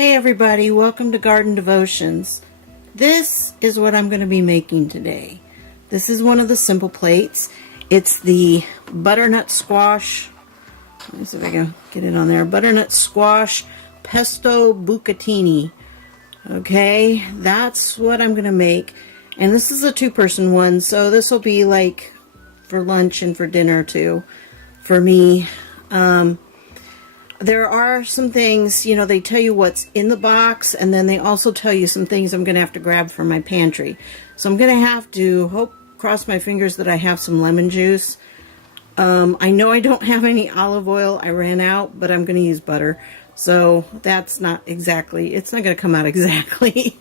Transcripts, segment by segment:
Hey everybody, welcome to Garden Devotions. This is what I'm going to be making today. This is one of the simple plates. It's the Butternut Squash. Let me see if I can get it on there. Butternut Squash Pesto Bucatini. Okay, that's what I'm going to make. And this is a two-person one, so this will be like for lunch and for dinner too, for me. There are some things, you know, they tell you what's in the box, and then they also tell you some things I'm going to have to grab from my pantry. So I'm going to have to cross my fingers that I have some lemon juice. I know I don't have any olive oil. I ran out, but I'm going to use butter. So that's not exactly, it's not going to come out exactly.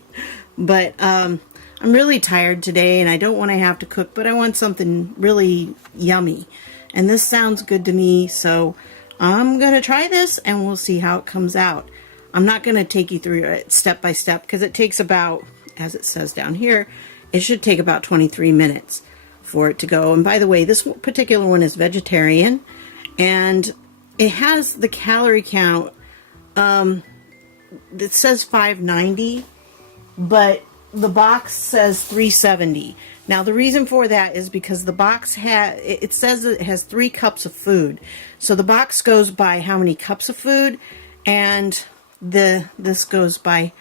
But I'm really tired today, and I don't want to have to cook, but I want something really yummy. And this sounds good to me, so I'm going to try this and we'll see how it comes out. I'm not going to take you through it step by step because it takes about, as it says down here, it should take about 23 minutes for it to go. And by the way, this particular one is vegetarian and it has the calorie count. It says 590, but the box says 370. Now the reason for that is because the box it says it has 3 cups of food. So the box goes by how many cups of food, and this goes by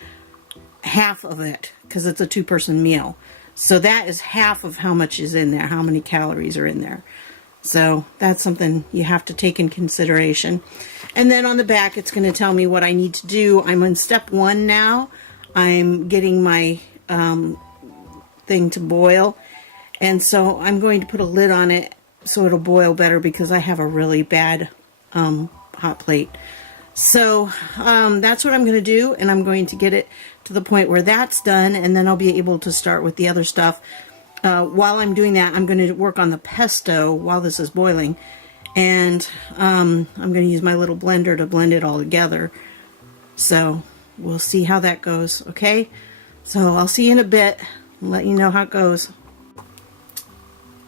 half of it because it's a two-person meal. So that is half of how much is in there, how many calories are in there. So that's something you have to take in consideration. And then on the back it's going to tell me what I need to do. I'm on step 1 now. I'm getting my thing to boil, and so I'm going to put a lid on it so it'll boil better because I have a really bad hot plate. So that's what I'm going to do, and I'm going to get it to the point where that's done, and then I'll be able to start with the other stuff. While I'm doing that, I'm going to work on the pesto while this is boiling, and I'm going to use my little blender to blend it all together. So we'll see how that goes, okay? So I'll see you in a bit and let you know how it goes.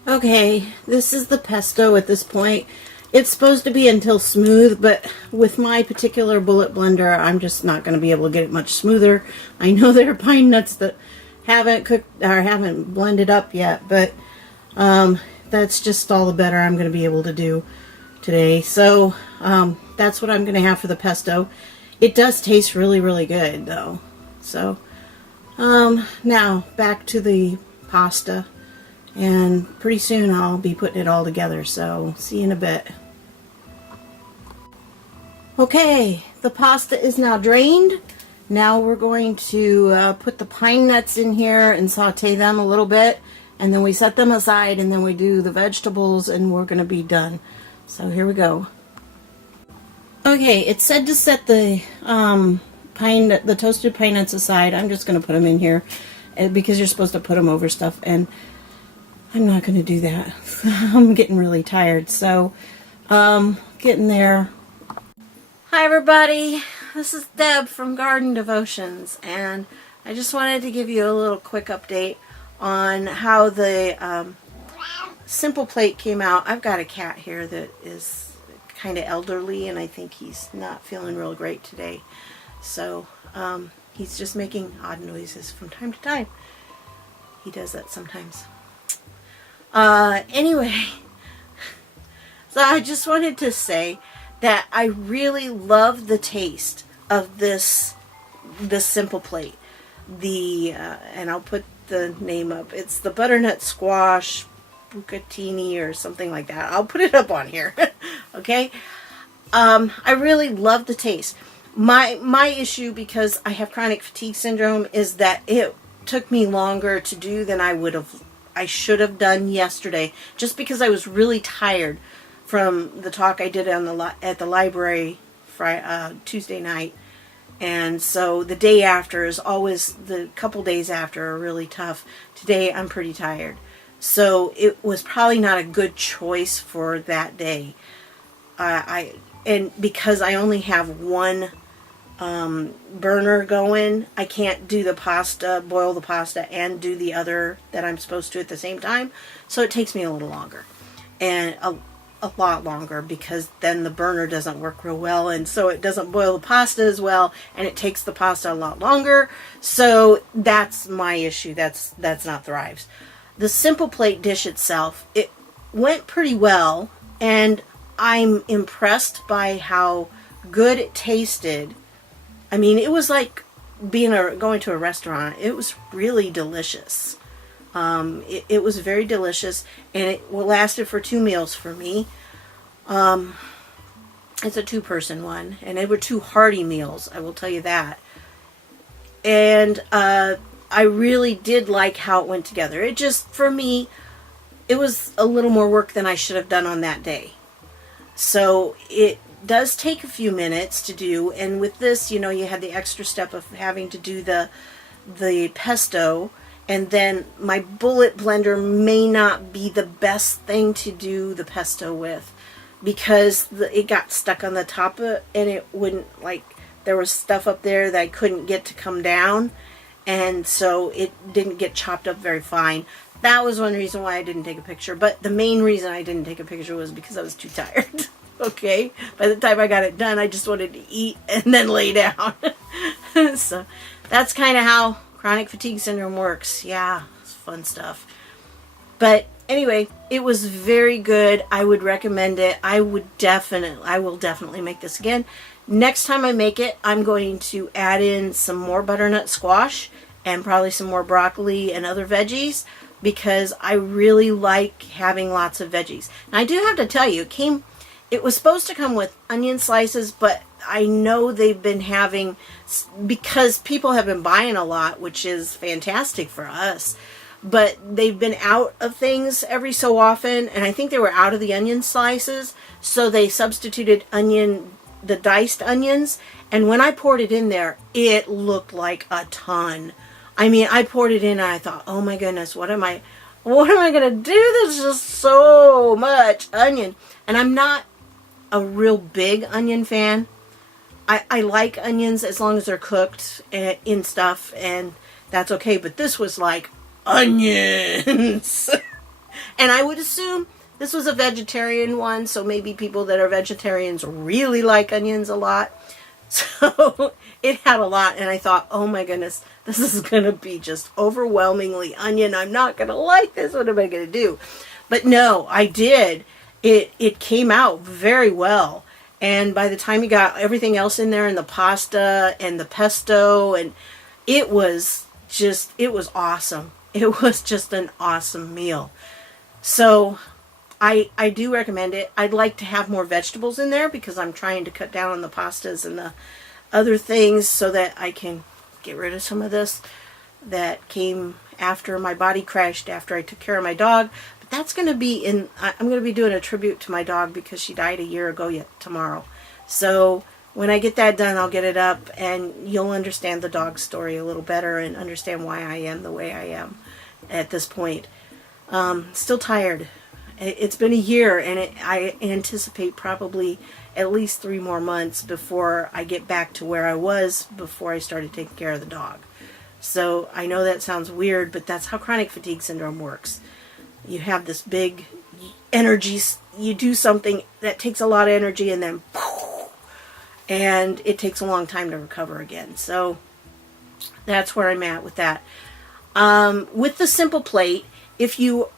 Okay, this is the pesto at this point. It's supposed to be until smooth, but with my particular bullet blender, I'm just not going to be able to get it much smoother. I know there are pine nuts that haven't cooked or haven't blended up yet, but that's just all the better I'm going to be able to do today. So that's what I'm going to have for the pesto. It does taste really, really good, though. So now back to the pasta, and pretty soon I'll be putting it all together. So see you in a bit. Okay, the pasta is now drained. Now we're going to put the pine nuts in here and saute them a little bit, and then we set them aside, and then we do the vegetables, and we're going to be done. So here we go. Okay, it said to set the toasted pine nuts aside. I'm just going to put them in here because you're supposed to put them over stuff, and I'm not going to do that. I'm getting really tired, so getting there. Hi everybody, this is Deb from Garden Devotions, and I just wanted to give you a little quick update on how the simple plate came out. I've got a cat here that is kind of elderly, and I think he's not feeling real great today. So he's just making odd noises from time to time. He does that sometimes. Anyway, so I just wanted to say that I really love the taste of this simple plate. And I'll put the name up. It's the Butternut Squash Bucatini or something like that. I'll put it up on here. Okay? I really love the taste. My issue, because I have chronic fatigue syndrome, is that it took me longer to do than I should have done yesterday, just because I was really tired from the talk I did at the library Tuesday night. And so the day after is always, the couple days after are really tough. Today I'm pretty tired. So it was probably not a good choice for that day. And because I only have one burner going, I can't do the pasta, boil the pasta, and do the other that I'm supposed to at the same time. So it takes me a little longer. And a lot longer, because then the burner doesn't work real well, and so it doesn't boil the pasta as well, and it takes the pasta a lot longer. So that's my issue. That's not Thrive's. The Simple Plate dish itself, it went pretty well, and I'm impressed by how good it tasted. I mean, it was like going to a restaurant. It was really delicious. It was very delicious, and it lasted for 2 meals for me. It's a 2-person one, and they were 2 hearty meals, I will tell you that. And I really did like how it went together. It just, for me, it was a little more work than I should have done on that day. So it does take a few minutes to do, and with this, you had the extra step of having to do the pesto, and then my bullet blender may not be the best thing to do the pesto with, because it got stuck on the top of it, and it wouldn't, there was stuff up there that I couldn't get to come down, and so it didn't get chopped up very fine. That was one reason why I didn't take a picture, but the main reason I didn't take a picture was because I was too tired. Okay, by the time I got it done, I just wanted to eat and then lay down. So that's kind of how chronic fatigue syndrome works. Yeah, it's fun stuff. But anyway, it was very good. I would recommend it. I will definitely make this again. Next time I make it, I'm going to add in some more butternut squash and probably some more broccoli and other veggies, because I really like having lots of veggies. And I do have to tell you, it was supposed to come with onion slices, but I know they've been having, because people have been buying a lot, which is fantastic for us, but they've been out of things every so often, and I think they were out of the onion slices, so they substituted the diced onions, and when I poured it in there, it looked like a ton. I mean, I poured it in and I thought, oh my goodness, what am I going to do? There's just so much onion. And I'm not a real big onion fan. I like onions as long as they're cooked in stuff, and that's okay. But this was like onions. And I would assume this was a vegetarian one, so maybe people that are vegetarians really like onions a lot. So it had a lot, and I thought, oh my goodness, this is going to be just overwhelmingly onion. I'm not going to like this. What am I going to do? But no, I did. It came out very well. And by the time you got everything else in there, and the pasta and the pesto, and it was awesome. It was just an awesome meal. So I do recommend it. I'd like to have more vegetables in there, because I'm trying to cut down on the pastas and the other things so that I can get rid of some of this that came after my body crashed after I took care of my dog. But that's going to be I'm going to be doing a tribute to my dog, because she died a year ago tomorrow. So when I get that done, I'll get it up, and you'll understand the dog story a little better and understand why I am the way I am at this point. Still tired. It's been a year, and I anticipate probably at least 3 more months before I get back to where I was before I started taking care of the dog. So I know that sounds weird, but that's how chronic fatigue syndrome works. You have this big energy, you do something that takes a lot of energy, and then poof, and it takes a long time to recover again. So that's where I'm at with that. With the Simple Plate, if you're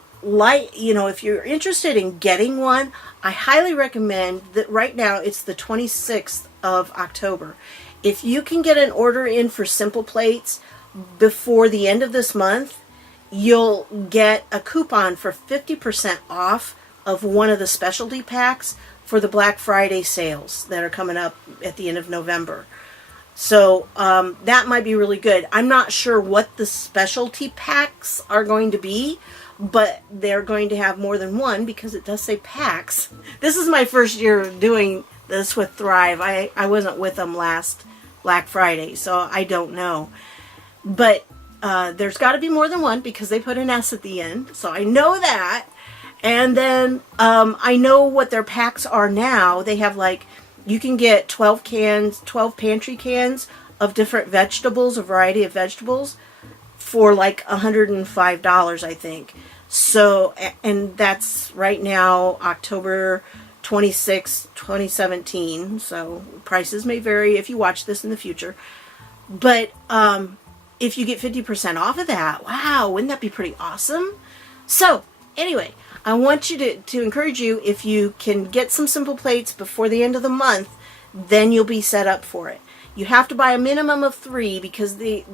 interested in getting one, I highly recommend that. Right now it's the 26th of October. If you can get an order in for Simple Plates before the end of this month, you'll get a coupon for 50% off of one of the specialty packs for the Black Friday sales that are coming up at the end of November. So that might be really good. I'm not sure what the specialty packs are going to be, but they're going to have more than one, because it does say packs. This is my first year doing this with Thrive. I wasn't with them last Black Friday, so I don't know. But there's got to be more than one, because they put an S at the end, so I know that. And then I know what their packs are now. They have, you can get 12 pantry cans of different vegetables, a variety of vegetables, for $105, I think. So, and that's right now, October 26, 2017. So prices may vary if you watch this in the future. But if you get 50% off of that, wow, wouldn't that be pretty awesome? So anyway, I want you to encourage you, if you can get some simple plates before the end of the month, then you'll be set up for it. You have to buy a minimum of 3 because they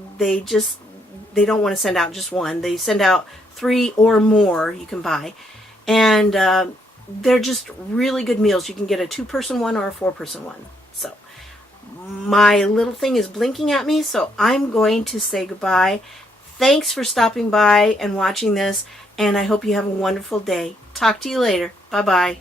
don't want to send out just one. They send out 3 or more you can buy. And they're just really good meals. You can get a 2-person one or a 4-person one. So my little thing is blinking at me, so I'm going to say goodbye. Thanks for stopping by and watching this, and I hope you have a wonderful day. Talk to you later. Bye-bye.